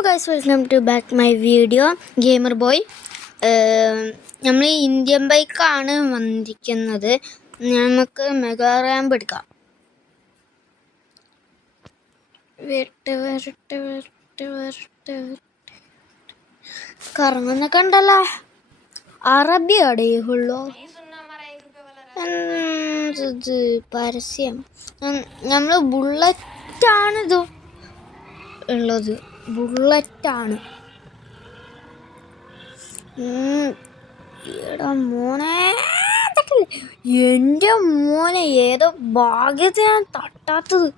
അപ്പോൾ guys welcome to back my video gamer boy. നമ്മൾ Indian ബൈക്കാണ് വന്നിരിക്കുന്നത്. നമുക്ക് മെഗാ റാമ്പ് എടുക്കാം. കറങ്ങുന്നൊക്കെ ഉണ്ടല്ലോ. അറബിയാടേ ഉള്ളൂ പരസ്യം. നമ്മൾ ബുള്ളറ്റാണിത് ഉള്ളത്. ബുള്ളറ്റാണ്. മോനെ എൻ്റെ മോനെ ഏതോ ഭാഗ്യത്തിനാണ് തട്ടാത്തത്.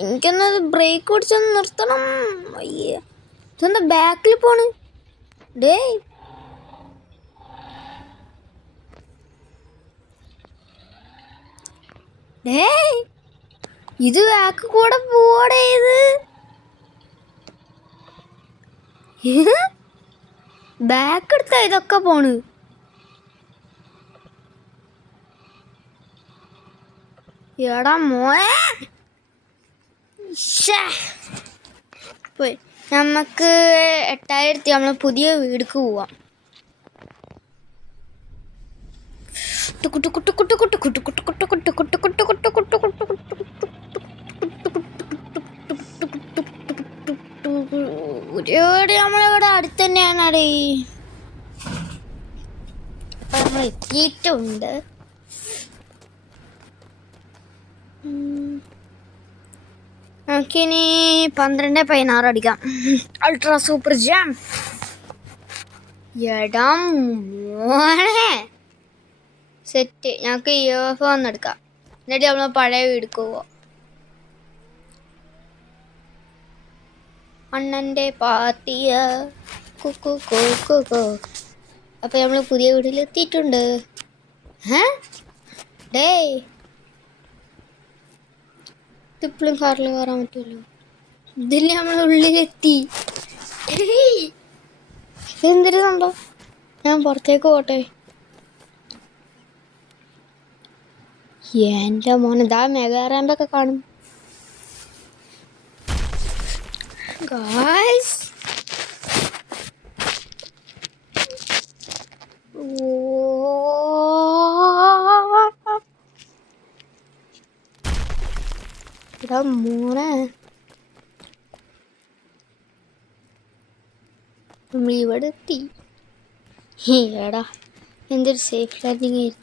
എനിക്കൊന്നത് ബ്രേക്ക് പിടിച്ചൊന്ന് നിർത്തണം. അയ്യേ ഇതെന്താ ബാക്കിൽ പോണ്? ഡേയ് ഡേയ് ഇത് ബാക്ക് കൂടെ പോടേ. ഇത് ബാക്ക് എടുത്താ ഇതൊക്കെ പോണ്. എടാ മോനെ പോയി. നമുക്ക് 8000 നമ്മൾ പുതിയ വീടിക്ക് പോവാം. നമ്മളിവിടെ അടുത്ത് തന്നെയാണ്. അടേ നമ്മൾ എത്തിയിട്ടുണ്ട്. നമുക്കിനി 12-16 അടിക്കാം. Ultra super jam. എടാ മോനെ സെറ്റ്. ഞങ്ങൾക്ക് UFO വന്നെടുക്കാം. എന്നിട്ട് നമ്മൾ പഴയ വീടിക്ക് പോവാം. അണ്ണൻ്റെ പാർട്ടിയ കുക്കു കോക്കോ. അപ്പം നമ്മൾ പുതിയ വീട്ടിലെത്തിയിട്ടുണ്ട്. ഡേയ് ഇപ്പോഴും കാറിൽ കയറാൻ പറ്റുമല്ലോ. ഇതിൽ നമ്മൾ ഉള്ളിലെത്തി. എന്തൊരു സംഭവം. ഞാൻ പുറത്തേക്ക് പോട്ടെ. എൻ്റെ മോനെ ഇതാ മെഗാ റാമ്പൊക്കെ കാണും. ഗായ്സ് ഇതാ മോനെ നമ്മൾ ഇവിടെ എത്തി. എടാ എന്തൊരു സേഫ് ലാൻഡിങ് ആയിരുന്നു.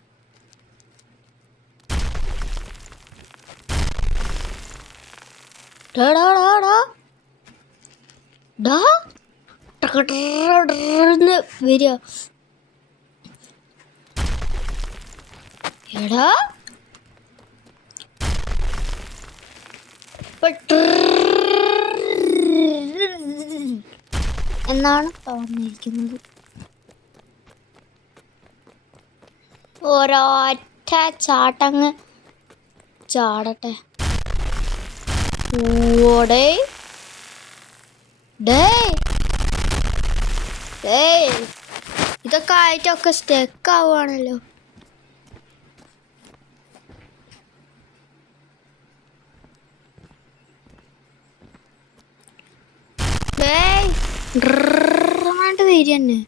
വരിക. എടാ എന്നാണ് തോന്നിയിരിക്കുന്നത്. ഒരൊറ്റ ചാട്ടങ്ങ് ചാടട്ടെ. ഓടേ ഇതൊക്കെ ആയിട്ടൊക്കെ സ്റ്റക്ക് ആവുകയാണല്ലോ. വരിക തന്നെ.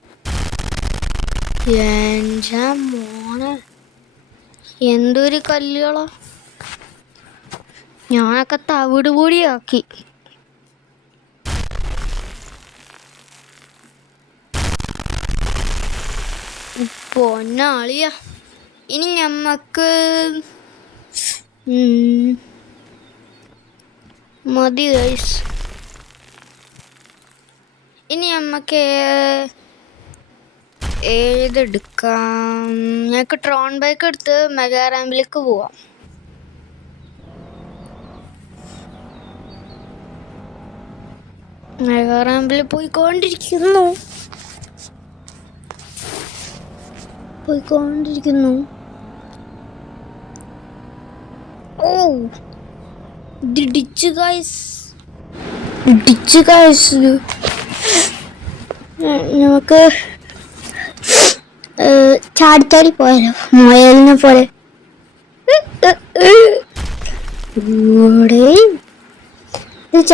എൻ്റെ മോനെ എന്തൊരു കല്ലുകളോ. ഞാനൊക്കെ തവിട് പൊടിയാക്കി. പൊന്നാളിയ. ഇനി ഞമ്മക്ക് മതി ഗൈസ്. ഇനി നമുക്ക് ഏതെടുക്കാം? ഞങ്ങൾക്ക് ട്രോൺ ബൈക്ക് എടുത്ത് മെഗാ റാമ്പിലേക്ക് പോവാം. മെഗാ റാമ്പിൽ പോയിക്കൊണ്ടിരിക്കുന്നു. ഓ ഡിച്ച് ഗൈസ്. നമുക്ക് ചാടിച്ചാടി പോയാലോ മുയലിനെ പോലെ. ഇത്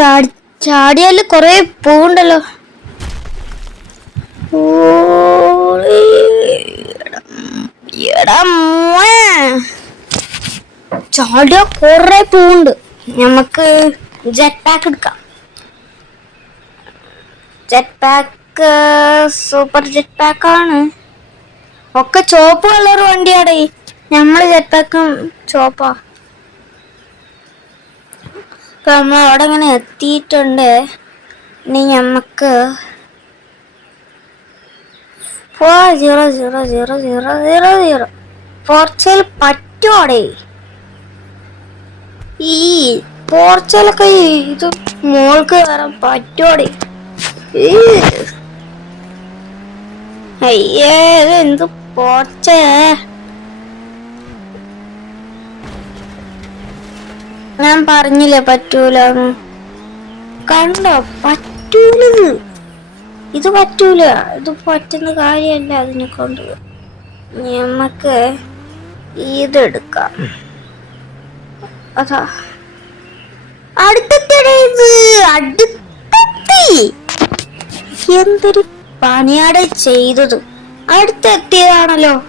ചാടിയാല് കൊറേ പൂണ്ടല്ലോ. ചാടിയ കൊറേ പൂണ്ട്. നമുക്ക് ജെറ്റ് പാക്ക് എടുക്കാം. ജെറ്റ് പാക്ക് സൂപ്പർ ജെറ്റ് പാക്കാണ്. ഒക്കെ ചുവപ്പ് കളർ വണ്ടിയാടേ. നമ്മള് ജെറ്റ് പാക്കും ചുവപ്പാ. ഇപ്പൊ നമ്മൾ അവിടെ ഇങ്ങനെ എത്തിയിട്ടുണ്ട്. ഇനി നമുക്ക് 400000 പോർച്ചൽ പറ്റുവാടേ. ഈ പോർച്ചലൊക്കെ ഇത് മോൾക്ക് കയറാൻ പറ്റുവാടേ. അയ്യേ എന്ത് പോർച്ചേ. ഞാൻ പറഞ്ഞില്ലേ പറ്റൂലെന്ന്. കണ്ടോ പറ്റൂലത്. ഇത് പറ്റൂല. ഇത് പറ്റുന്ന കാര്യമല്ല അതിനെ കൊണ്ട്. നമുക്ക് ഇതെടുക്കാം. അതാ അടുത്തെത്തിയടേ. ഇത് അടുത്തെത്തി. എന്തൊരു പണിയാടെ ചെയ്തത്. അടുത്തെത്തിയതാണല്ലോ.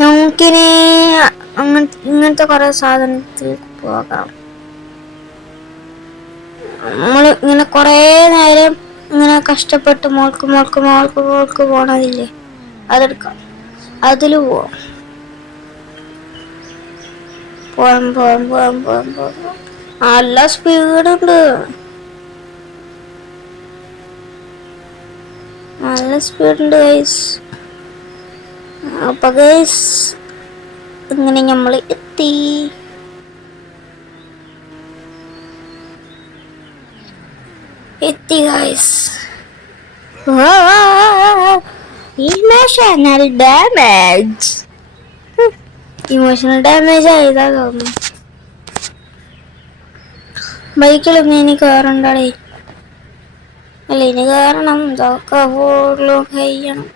നമുക്കിനി ഇങ്ങനത്തെ കുറെ സാധനത്തിൽ പോകാം. നമ്മൾ ഇങ്ങനെ കൊറേ നേരം ഇങ്ങനെ കഷ്ടപ്പെട്ട് മോൾക്ക് പോണതില്ലേ, അതെടുക്കാം. അതില് പോവാം. നല്ല സ്പീഡുണ്ട്. ഗൈസ്. അപ്പൊ ഗൈസ് ഇങ്ങനെ നമ്മള് എത്തി. ഗൈസ്. ഇമോഷണൽ ഡാമേജ് ആയതാ തോന്നുന്നു. ബൈക്കിലൊന്നും ഇനി കയറണ്ടേ. അല്ല ഇനി കയറണം. ഇതൊക്കെ കഴിയണം.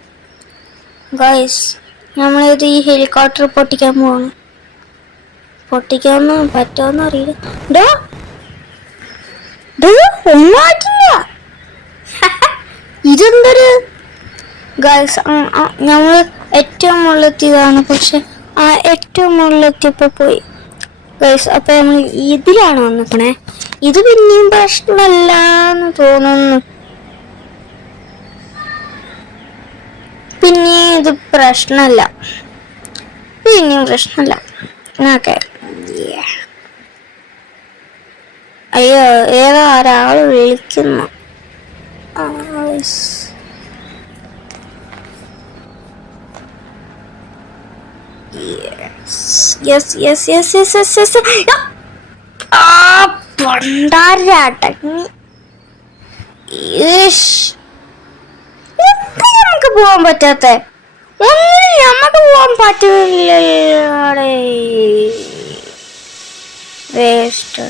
ഗൈസ് നമ്മളിത് ഈ ഹെലികോപ്റ്റർ പൊട്ടിക്കാൻ പോവാണ്. പൊട്ടിക്കാന്ന് പറ്റുമെന്ന് അറിയില്ല. ഒന്നാക്കില്ല. ഇതെന്തൊരു ഗൈസ്. ഞങ്ങൾ ഏറ്റവും മുകളിലെത്തിയതാണ്. പക്ഷെ ആ ഏറ്റവും മുകളിലെത്തിയപ്പോ പോയി ഗൈസ്. അപ്പൊ നമ്മൾ ഇതിലാണ് വന്നിക്കണേ. ഇത് പിന്നെയും പ്രശ്നമല്ലാന്ന് തോന്നുന്നു. ഇത് പ്രശ്നമല്ല. ഓക്കെ. അയ്യോ ഏതോ ഒരാള് വിളിക്കുന്നു. നമുക്ക് പോവാൻ പറ്റാത്ത ഒന്നിനും നമുക്ക് പോവാൻ പറ്റില്ല. വേസ്റ്റ്.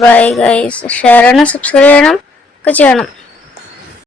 Bye guys. ഷെയർ ചെയ്യണം, സബ്സ്ക്രൈബ് ചെയ്യണം ഒക്കെ ചെയ്യണം.